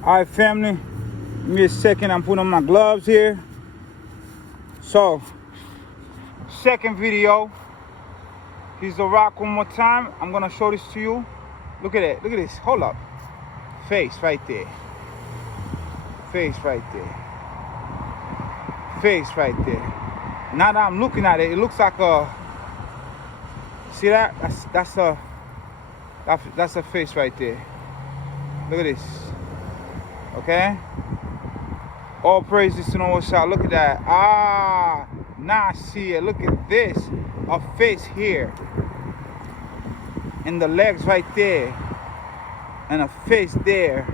Alright, family, give me a second. I'm putting on my gloves here. So, second video. Here's the rock one more time. I'm gonna show this to you. Look at it. Look at this. Hold up. Face right there. Face right there. Face right there. Now that I'm looking at it, it looks like a. See that? That's a face right there. Look at this. Okay. All praises to the Most High. Look at that. Ah, now I see it. Look at this. A face here. And the legs right there. And a face there.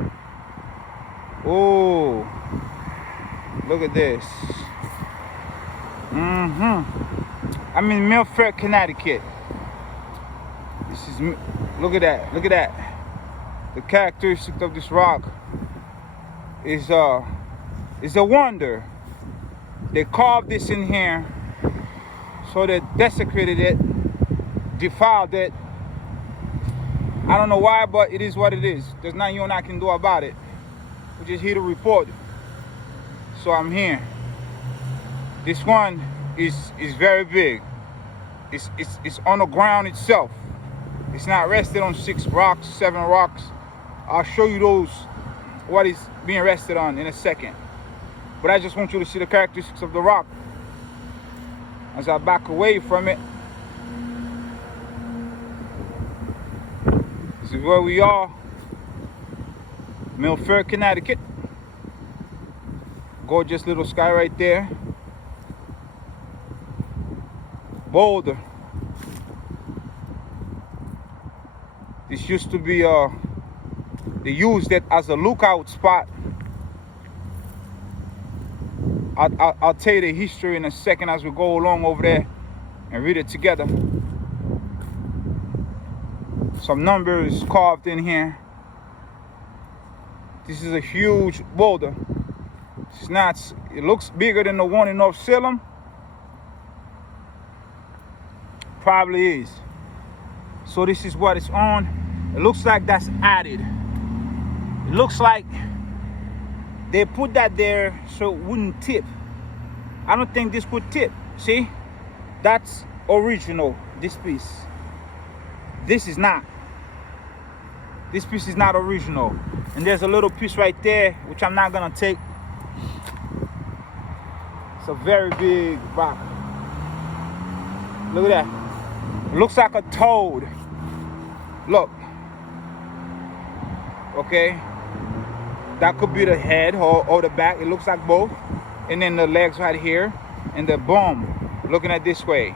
Oh, look at this. I'm in Milford, Connecticut. This is, look at that. Look at that. The characteristic of this rock is a wonder. They carved this in here, so they desecrated it, defiled it. I don't know why, but it is what it is. There's nothing you and I can do about it. We're just here to report. So I'm here. This one is very big. It's on the ground itself. It's not rested on 6 rocks, 7 rocks. I'll show you those, what is being rested on in a second. But I just want you to see the characteristics of the rock. As I back away from it. This is where we are. Milford, Connecticut. Gorgeous little sky right there. Boulder. This used to be they used it as a lookout spot. I'll tell you the history in a second as we go along over there and read it together. Some numbers carved in here. This is a huge boulder. It's not, it looks bigger than the one in North Salem. Probably is. So this is what it's on. It looks like that's added. It looks like they put that there so it wouldn't tip. I don't think this would tip. See? That's original, this piece. This is not. This piece is not original. And there's a little piece right there, which I'm not gonna take. It's a very big rock. Look at that. It looks like a toad. Look. Okay. That could be the head or the back. It looks like both. And then the legs right here. And the boom. Looking at this way.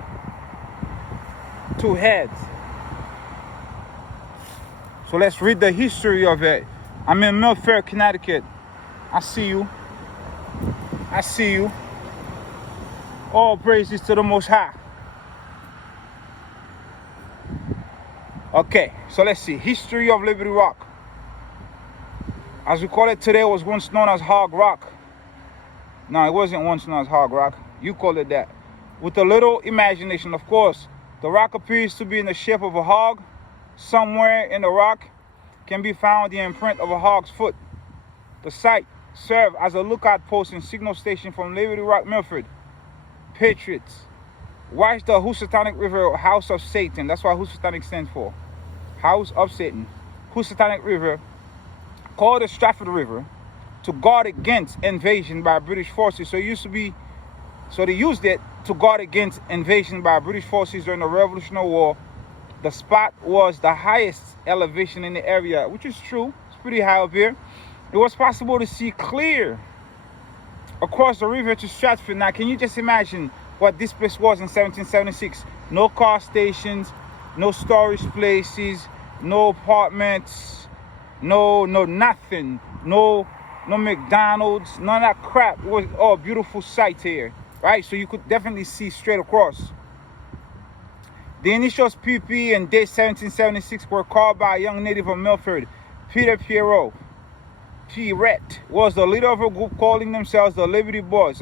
2 heads. So let's read the history of it. I'm in Milford, Connecticut. I see you. I see you. All praises to the Most High. Okay, so let's see. History of Liberty Rock. As we call it today, it was once known as Hog Rock. No, it wasn't once known as Hog Rock. You call it that. With a little imagination, of course. The rock appears to be in the shape of a hog. Somewhere in the rock can be found the imprint of a hog's foot. The site served as a lookout post and signal station from Liberty Rock, Milford. Patriots, watch the Housatonic River, House of Satan. That's what Housatonic stands for. House of Satan. Housatonic River, called the Stratford River, to guard against invasion by British forces. So it used to be, so they used it to guard against invasion by British forces during the Revolutionary War. The spot was the highest elevation in the area, which is true. It's pretty high up here. It was possible to see clear across the river to Stratford. Now, can you just imagine what this place was in 1776? No car stations, no storage places, no apartments, no nothing, no McDonald's, none of that crap. It was all beautiful sights here, right? So you could definitely see straight across. The initials PP and date 1776 were called by a young native of Milford, Peter Pierrot. Pierrette was the leader of a group calling themselves the Liberty Boys.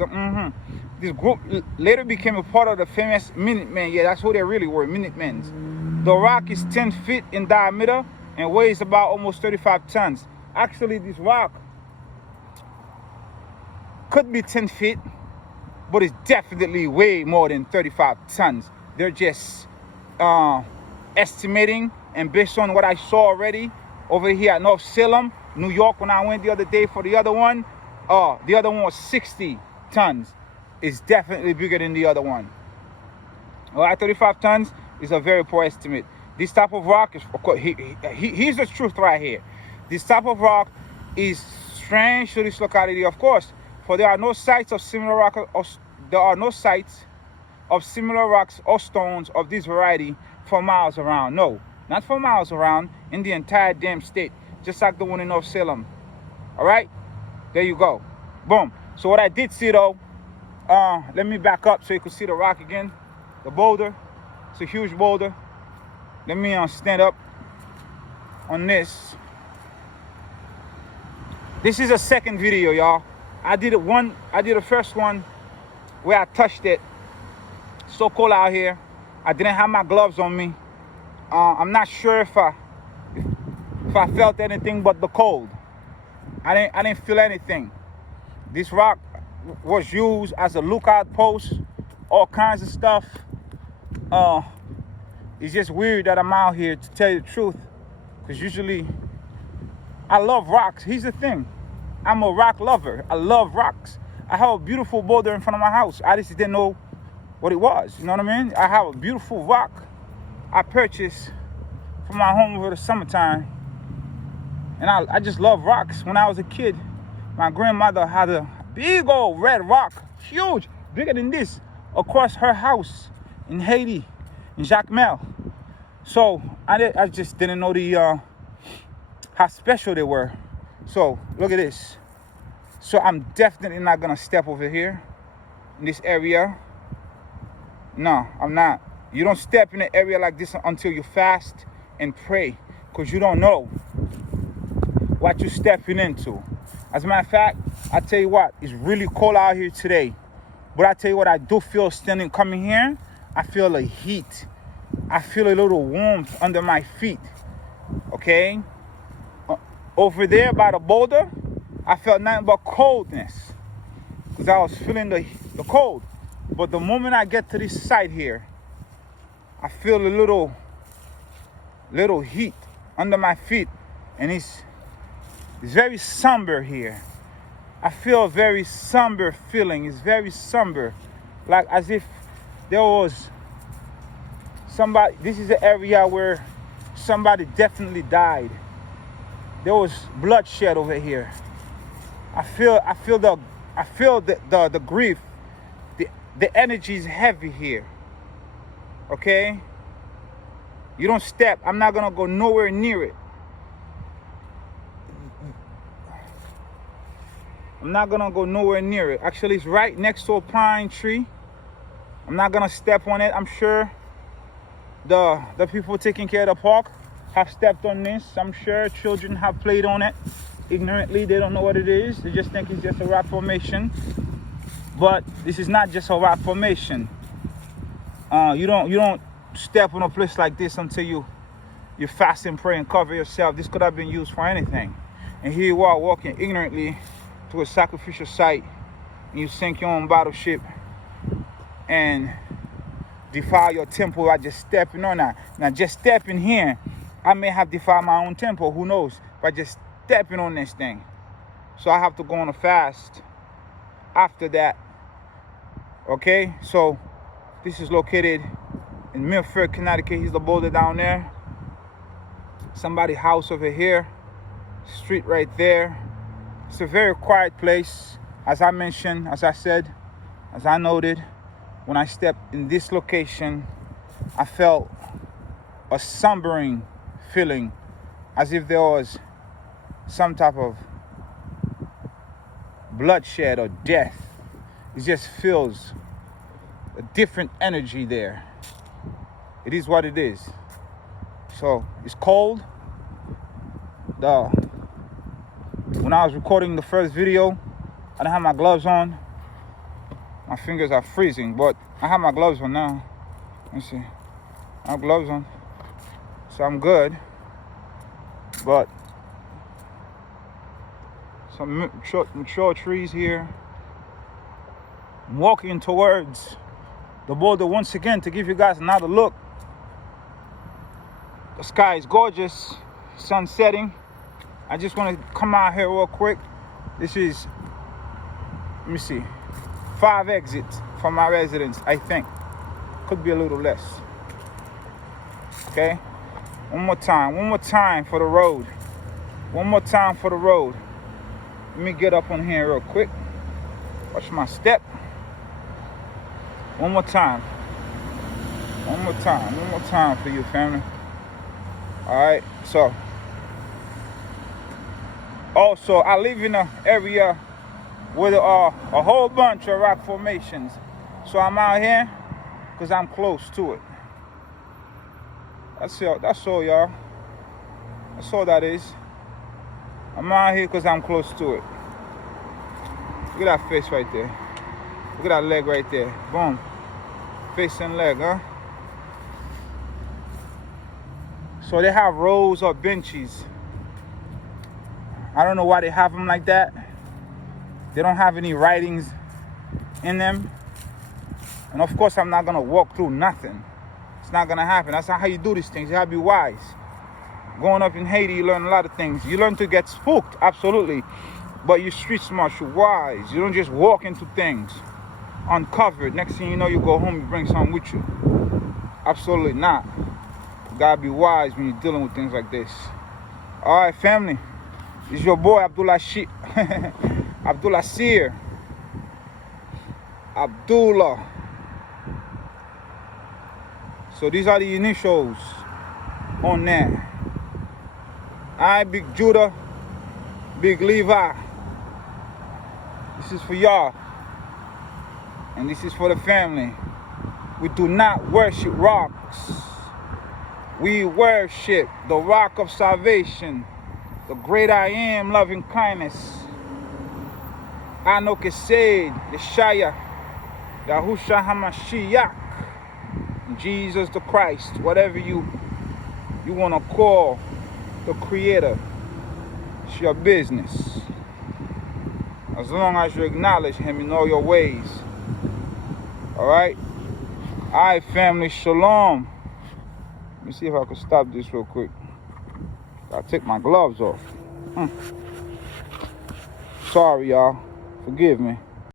This group later became a part of the famous Minutemen. Yeah, that's who they really were, Minutemen. The rock is 10 feet in diameter and weighs about almost 35 tons. Actually, this rock could be 10 feet, but it's definitely way more than 35 tons. They're just estimating, and based on what I saw already over here at North Salem, New York, when I went the other day for the other one was 60 tons. It's definitely bigger than the other one. All right, 35 tons is a very poor estimate. This type of rock is, of course, here's the truth right here. This type of rock is strange to this locality, of course, for there are no sites of similar rock, there are no sites of similar rocks or stones of this variety for miles around. No, not for miles around, in the entire damn state, just like the one in North Salem. All right, there you go. Boom. So what I did see though, let me back up so you can see the rock again. The boulder, it's a huge boulder. Let me stand up on this. This is a second video, y'all. I did the first one where I touched it. So cold out here. I didn't have my gloves on me. I'm not sure if I felt anything but the cold. I didn't feel anything. This rock was used as a lookout post, all kinds of stuff. It's just weird that I'm out here, to tell you the truth, because usually I love rocks. Here's the thing, I'm a rock lover. I love rocks. I have a beautiful boulder in front of my house. I just didn't know what it was. You know what I mean? I have a beautiful rock I purchased for my home over the summertime, and I just love rocks. When I was a kid, my grandmother had a big old red rock, huge, bigger than this, across her house in Haiti, in Jacmel. So I just didn't know how special they were. So look at this. So I'm definitely not gonna step over here in this area. No, I'm not. You don't step in an area like this until you fast and pray, because you don't know what you're stepping into. As a matter of fact, I tell you what, it's really cold out here today. But I tell you what, I do feel coming here, I feel a heat. I feel a little warmth under my feet. Okay? Over there by the boulder, I felt nothing but coldness, because I was feeling the cold. But the moment I get to this side here, I feel a little heat under my feet, and it's very somber here. I feel a very somber feeling. It's very somber, like as if there was somebody. This is an area where somebody definitely died. There was bloodshed over here. I feel the grief. The energy is heavy here. Okay? You don't step. I'm not gonna go nowhere near it. I'm not gonna go nowhere near it. Actually, it's right next to a pine tree. I'm not gonna step on it. I'm sure the people taking care of the park have stepped on this. I'm sure children have played on it ignorantly. They don't know what it is. They just think it's just a rock formation. But this is not just a rock formation. You don't step on a place like this until you fast and pray and cover yourself. This could have been used for anything. And here you are walking ignorantly to a sacrificial site, and you sink your own battleship and defile your temple by just stepping on that. Now just stepping here, I may have defiled my own temple, who knows, by just stepping on this thing. So I have to go on a fast after that. Okay, so this is located in Milford, Connecticut. Here's the boulder down there. Somebody's house over here. Street right there. It's a very quiet place. As I mentioned, as I said, as I noted, when I stepped in this location, I felt a sombering feeling, as if there was some type of bloodshed or death. It just feels a different energy there. It is what it is. So it's cold. When I was recording the first video, I didn't have my gloves on. My fingers are freezing, but I have my gloves on now. Let me see. I have gloves on, so I'm good. But some mature trees here. I'm walking towards the boulder once again to give you guys another look. The sky is gorgeous, sun setting. I just want to come out here real quick. This is, let me see, 5 exits from my residence, I think. Could be a little less. Okay, one more time for the road. One more time for the road. Let me get up on here real quick. Watch my step. One more time for you, family. All right, so also I live in an area with a whole bunch of rock formations, so I'm out here because I'm close to it. That's all, y'all. That's all that is. I'm out here because I'm close to it. Look at that face right there. Look at that leg right there. Boom. Face and leg, huh? So they have rows of benches. I don't know why they have them like that. They don't have any writings in them. And of course, I'm not going to walk through nothing. It's not going to happen. That's not how you do these things. You have to be wise. Growing up in Haiti, you learn a lot of things. You learn to get spooked, absolutely. But you're street smart, you're wise. You don't just walk into things uncovered. Next thing you know, you go home, you bring something with you. Absolutely not. You gotta be wise when you're dealing with things like this. All right, family. It's your boy, Abdullah Seer. Abdullah. So these are the initials on there. I, Big Judah, Big Levi. This is for y'all. And this is for the family. We do not worship rocks. We worship the rock of salvation, the great I am, loving kindness. Ano Kesed, the Shaya, Yahusha HaMashiach, Jesus the Christ, whatever you want to call the Creator. It's your business. As long as you acknowledge Him in all your ways. Alright? Alright, family, shalom. Let me see if I can stop this real quick. I'll take my gloves off. Sorry, y'all. Forgive me.